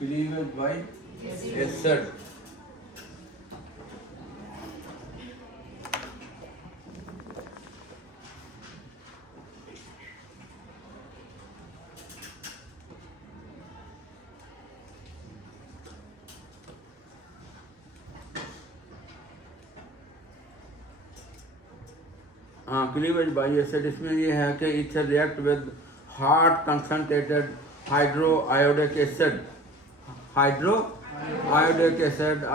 cleavage by acid. हाँ, cleavage by acid इसमें ये है कि it's react with hard concentrated hydroiodic acid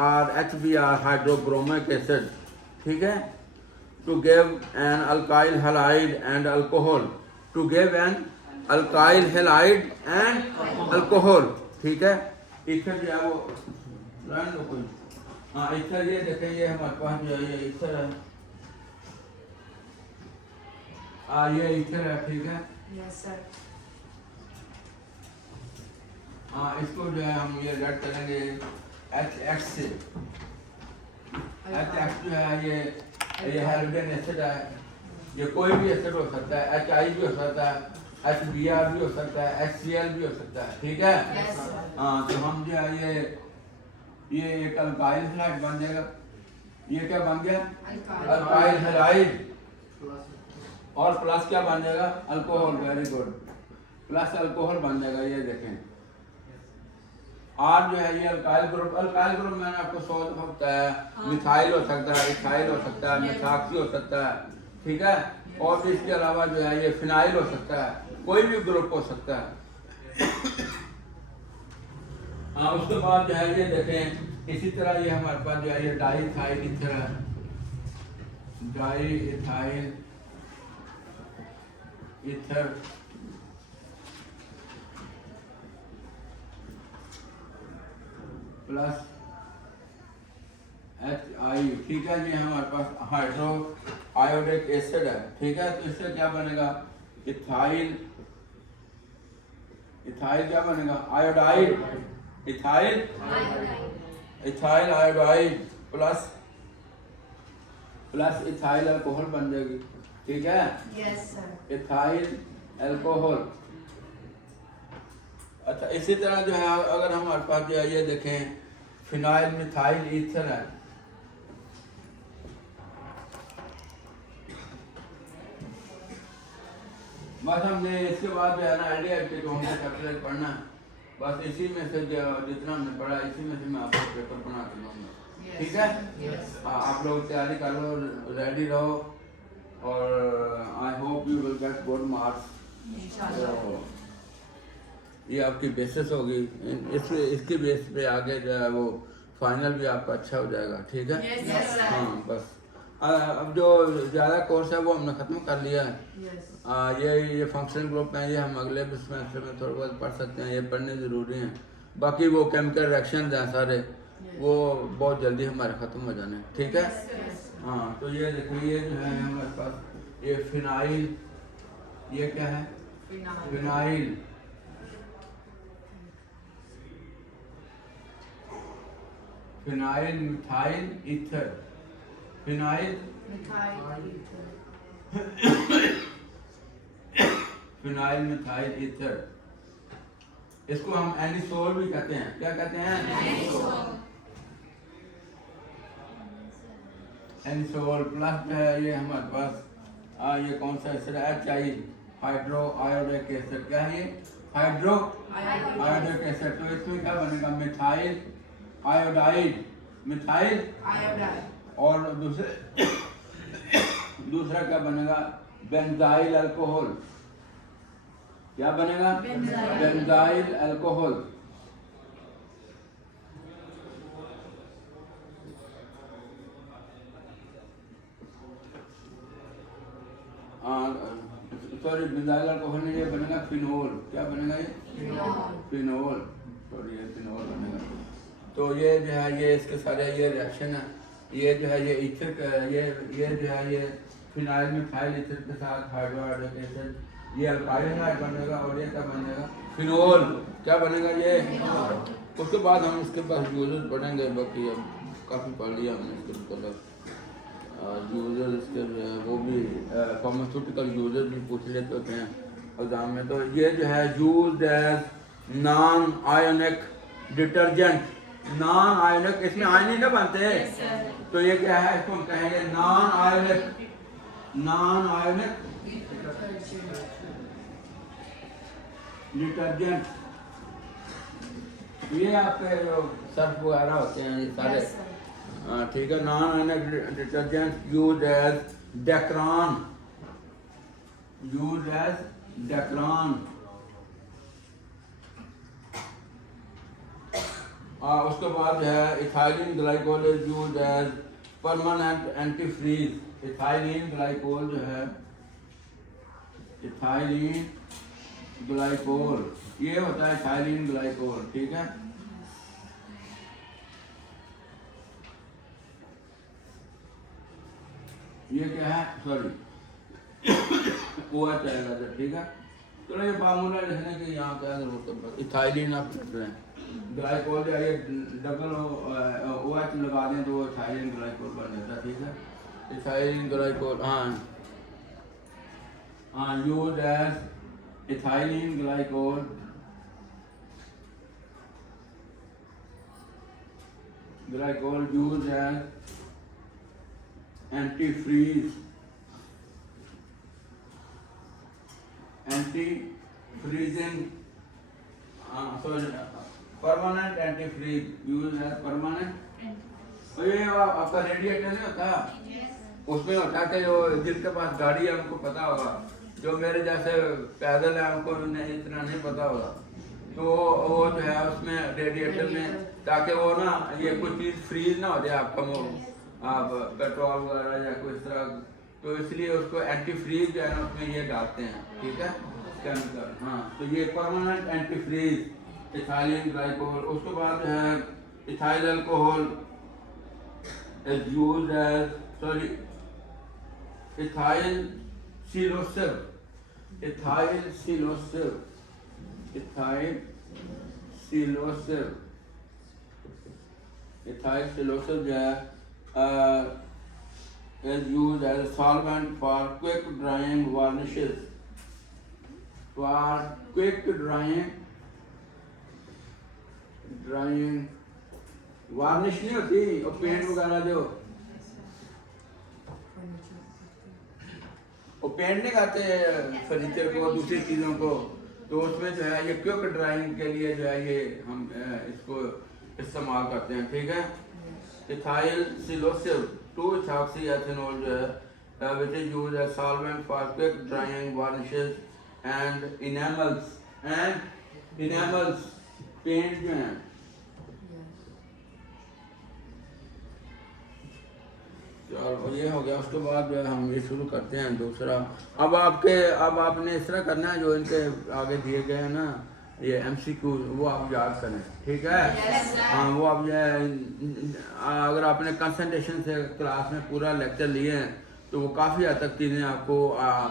और HBr हाइड्रोब्रोमिक एसिड, ठीक है, to give an alkyl halide and alcohol, ठीक है। इथर जो है वो रन लो कोई, हाँ इथर ये देखें, ये हमारे पास जो है ये इथर है, ये इथर है, ठीक है। Yes sir. हाँ, इसको जो है हम ये रेड करेंगे HX से। HX जो है ये हैलोजन एसिड है, ये कोई भी एसिड हो सकता है, HI भी हो सकता है, HBr भी हो सकता है, HCl भी हो सकता है, ठीक है। हाँ, तो हम जो है ये एक अल्काइल हैलाइड बन जाएगा। ये क्या बन गया? अल्काइल हैलाइड, और प्लस क्या बन जाएगा? Alcohol. Very good, plus alcohol बन जाएगा। ये देखें, और जो है ये अल्काइल ग्रुप मैंने आपको 100 दफा बताया, मिथाइल हो सकता है, इथाइल हो सकता है, मिथाक्सी हो सकता है, ठीक है। और इसके अलावा जो है ये फिनाइल हो सकता है, कोई भी ग्रुप हो सकता है। हाँ, उसके बाद जो है ये देखें, इसी तरह ये हमारे पास जो है ये डाईथाइल ईथर है, डाईथाइल ईथर प्लस HI, ठीक है। ये हमारे पास हाइड्रो आयोडिक एसिड है, ठीक है। तो इससे क्या बनेगा? इथाइल क्या बनेगा? Iodide, ethyl iodide plus ethyl alcohol बन जाएगी, ठीक है। Yes sir. Ethyl alcohol. अच्छा, इसी तरह जो है अगर हमारे पास जो है ये देखें, फिनाइल मिथाइल ईथर है, बस हमने इसके बाद जो है ना एलडीआईटी को हमने चैप्टर पढ़ना है, बस इसी में से जितना हमने पढ़ा इसी में से मैं आपको पेपर बना के दूंगा, ठीक है। आप लोग तैयारी कर लो, रेडी रहो, और I hope you will get good marks. ये आपकी बेसिस होगी, इसके बेस पे आगे जो है वो फाइनल भी आपका अच्छा हो जाएगा, ठीक है। हाँ, बस अब जो ज़्यादा कोर्स है वो हमने ख़त्म कर लिया है। ये फंक्शनल ग्रुप हैं, ये हम अगले सेमेस्टर में थोड़ा बहुत पढ़ सकते हैं, ये पढ़ने ज़रूरी हैं। बाकी वो केमिकल रिएक्शन हैं सारे, वो बहुत जल्दी हमारे ख़त्म हो जाने, ठीक है। हाँ, तो ये देखिए, ये जो है हमारे पास ये फिनाइल, ये क्या है? Phenyl methyl ether, phenyl methyl ether, इसको हम एनिसोल भी कहते हैं। क्या कहते हैं? एनिसोल प्लस जो है ये हमारे पास ये कौन सा एसिड है? HI hydro iodic acid. क्या है ये? Hydro iodic acid. तो इसमें क्या बनेगा? मिथाइल आयोडाइड, और दूसरा क्या बनेगा? Benzyl alcohol. क्या बनेगा? Benzyl alcohol. Sorry, benzyl alcohol नहीं, ये बनेगा फिनोल। क्या बनेगा? ये फिनोल, सॉरी, ये फिनोल बनेगा। तो ये जो है ये इसके सारे ये रिएक्शन है, ये जो है ये ईथर ये जो है ये फिनाइल मिथाइल ईथर के साथ हाइड्रोआयोडिक एसिड, ये अल्काइल हैलाइड बनेगा, और ये क्या बनेगा? फिनोल। क्या बनेगा? ये। उसके बाद हम इसके पास यूजेस पढ़ेंगे, बाकी अब काफ़ी पढ़ लिया हमने इसके मतलब यूजर इसके वो भी फार्मास्यूटिकल यूजर भी पूछ लेते होते हैं एग्जाम में। तो ये जो है used as non ionic detergent non ionic, इसमें आयनिक ना बनते हैं तो ये क्या है, इसको हम कहेंगे non ionic, non ionic detergent. ये आपके जो सर्फ वगैरह होते हैं ये सारे, ठीक है। Non ionic detergent use as Dacron, use as Dacron. उसके बाद जो है ethylene glycol is use as permanent antifreeze. Ethylene glycol जो है, इथाइलिन ग्लाइकोल ये होता है इथाइलिन ग्लाइकोल, ठीक है। ये क्या है, सॉरी OH आएगा तो ठीक है। चलो ये फार्मूला लिखने की यहाँ क्या जरूरत है, इथाइलिन आप लिख रहे हैं, ग्लाइकोल या ये डबल OH लगा दें तो वो इथाइलिन ग्लाइकोल बन जाता है, ठीक है। इथाइलिन ग्लाइकोल हाँ use as ethylene glycol, glycol use as antifreeze, antifreezing, sorry permanent antifreeze use as permanent. तो ये आपका रेडिएटर नहीं होता, उसमें होता है कि जो जिनके पास गाड़ी है उनको पता होगा, जो मेरे जैसे पैदल है उनको इतना नहीं पता होगा। तो वो जो है उसमें रेडिएटर में, ताकि वो ना ये कोई चीज़ फ्रीज ना हो जाए आपका, वो आप पेट्रोल वगैरह या कोई इस तरह, तो इसलिए उसको एंटी फ्रीज जो है ना उसमें ये डालते हैं, ठीक है, केमिकल। हाँ तो ये permanent antifreeze ethylene glycol. उसके बाद जो है ethyl alcohol is used as, sorry ethyl cellosolve, ethyl cellosolve, ethyl cellosolve, ethyl cellosolve जो है is used as a solvent for quick drying varnishes, for quick drying varnish नहीं होती और paint वगैरह जो वो पेंट नहीं करते फर्नीचर को दूसरी चीज़ों को, तो उसमें जो है ये क्विक ड्राइंग के लिए जो है ये हम इसको इस्तेमाल करते हैं, ठीक है। इथाइल सिलोसिव 2-ethoxyethanol जो है which is used as solvent for quick drying varnishes and enamels, and enamels paint जो हैं। चलो ये हो गया। उसके बाद जो है हम ये शुरू करते हैं दूसरा। अब आपने इस तरह करना है, जो इनके आगे दिए गए हैं ना ये MCQ, वो आप याद करें, ठीक है। हाँ वो आप अगर आपने कंसंट्रेशन से क्लास में पूरा लेक्चर लिए हैं तो वो काफ़ी हद तक चीज़ें आपको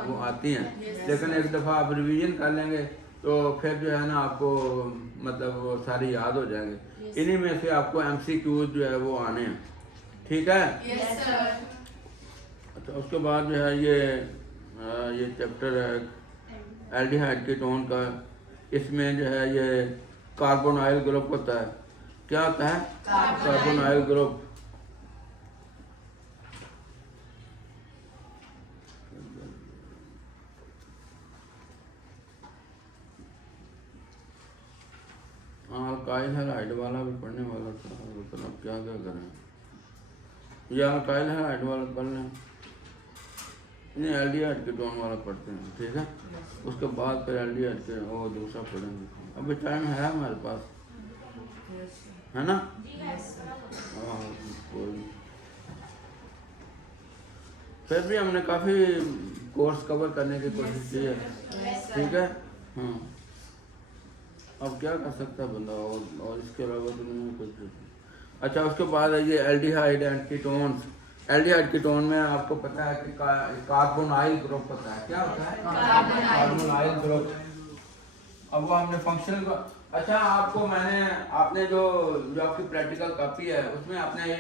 वो आती हैं, लेकिन एक दफ़ा आप रिवीजन कर लेंगे तो फिर जो है ना आपको मतलब वो सारी याद हो जाएंगे। इन्हीं में से आपको MCQ जो है वो आने हैं, ठीक है। अच्छा उसके बाद जो है ये चैप्टर है एल्डिहाइड कीटोन का। इसमें जो है ये कार्बोनाइल ग्रुप होता है। क्या होता है? Carbonyl group. अल्काइल हैलाइड वाला भी पढ़ने वाला था, लेकिन अब क्या करें, या अल्काइल हैलाइड वाला पढ़ लें, नहीं एल्डिहाइड कीटोन वाला पढ़ते हैं, ठीक है। उसके बाद फिर एल्डिहाइड के वो दूसरा पढ़ेंगे। अभी टाइम है हमारे पास, है ना? फिर भी हमने काफ़ी कोर्स कवर करने की कोशिश की है, ठीक है। हाँ अब क्या कर सकता है बंदा, और इसके अलावा तो नहीं कुछ। अच्छा उसके बाद है ये aldehyde and ketones. Aldehyde ketone में आपको पता है कि कार्बोनाइल ग्रुप होता है। क्या होता है? Carbonyl group. अब वो हमने फंक्शनल को, अच्छा आपने जो आपकी प्रैक्टिकल कॉपी है उसमें आपने ये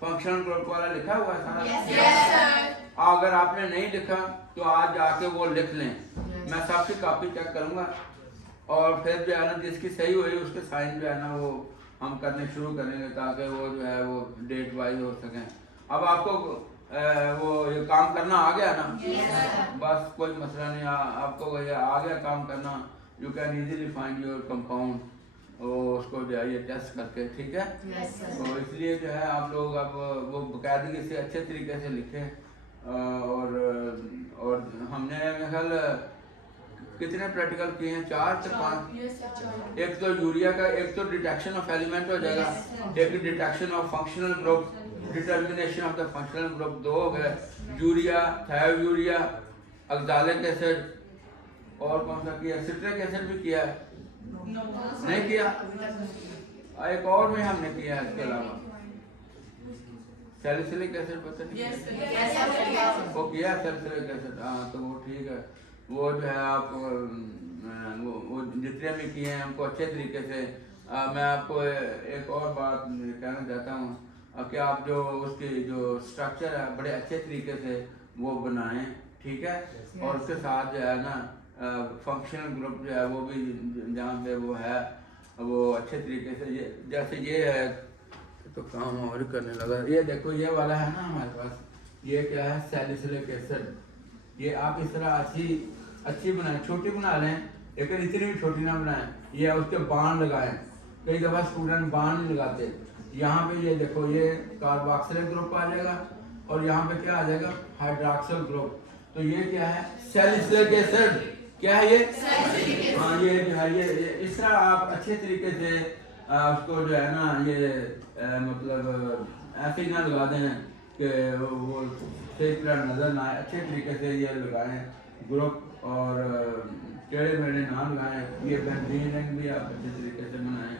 फंक्शनल ग्रुप वाला लिखा हुआ है सारा? Yes, sir. अगर आपने नहीं लिखा तो आज जाके वो लिख लें, मैं सबकी कॉपी चेक करूँगा, और फिर जो है ना जिसकी सही हुई उसके साइन जो है ना वो हम करने शुरू करेंगे ताकि वो जो है वो डेट वाइज हो सकें। अब आपको वो ये काम करना आ गया ना? बस कोई मसला नहीं, आपको ये आ गया काम करना। You can easily find your compound उसको जो है ये टेस्ट करके, ठीक है? तो इसलिए जो है आप लोग अब वो बाकायदगी से अच्छे तरीके से लिखें। और हमने मेरे ख्याल कितने प्रैक्टिकल किए हैं? 4 से 5। एक तो यूरिया का, एक तो डिटेक्शन ऑफ एलिमेंट हो जाएगा, एक detection of functional group, determination of the functional group 2 हो गए, यूरिया, थायोयूरिया, ऑक्सैलिक एसिड, और कौन सा किया? सिट्रिक एसिड भी किया है? नहीं किया? एक और भी हमने किया है इसके अलावा, सैलिसिलिक एसिड पता नहीं वो किया सैलिसिलिक एसिड। हाँ तो वो ठीक है। वो जो है आप वो जितने भी किए हैं हमको अच्छे तरीके से। मैं आपको एक और बात कहना चाहता हूँ कि आप जो उसकी जो स्ट्रक्चर है बड़े अच्छे तरीके से वो बनाएं, ठीक है? और उसके साथ जो है ना फंक्शनल ग्रुप जो है वो भी जहाँ पे वो है वो अच्छे तरीके से, ये जैसे ये है तो काम और करने लगा। ये देखो ये वाला है ना हमारे पास, ये क्या है? Salicylic acid. ये आप इस तरह अच्छी बनाएं, छोटी बना लें लेकिन इतनी भी छोटी ना बनाएं। ये उसके बाण लगाएं। कई दफ़ा स्टूडेंट बाण नहीं लगाते। यहाँ पे ये देखो ये कार्बोक्सिलिक ग्रुप आ जाएगा और यहाँ पे क्या आ जाएगा? Hydroxyl group. तो ये क्या है? Salicylic acid. क्या है ये? हाँ ये जो है ये इस तरह आप अच्छे तरीके से उसको जो है ना ये मतलब ऐसे ही ना लगा दें कि वो सही तरह नज़र ना आए। अच्छे तरीके से ये लगाएं ग्रुप और टेढ़े मेढ़े ना लगाएं। ये बेंजीन रिंग भी आप अच्छे तरीके से बनाएं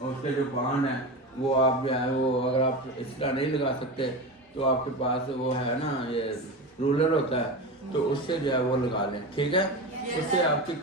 और उसके जो बाण है वो आप जो है वो अगर आप इस तरह नहीं लगा सकते तो आपके पास वो है ना ये रूलर होता है तो उससे जो है वो लगा लें, ठीक है? उससे आपकी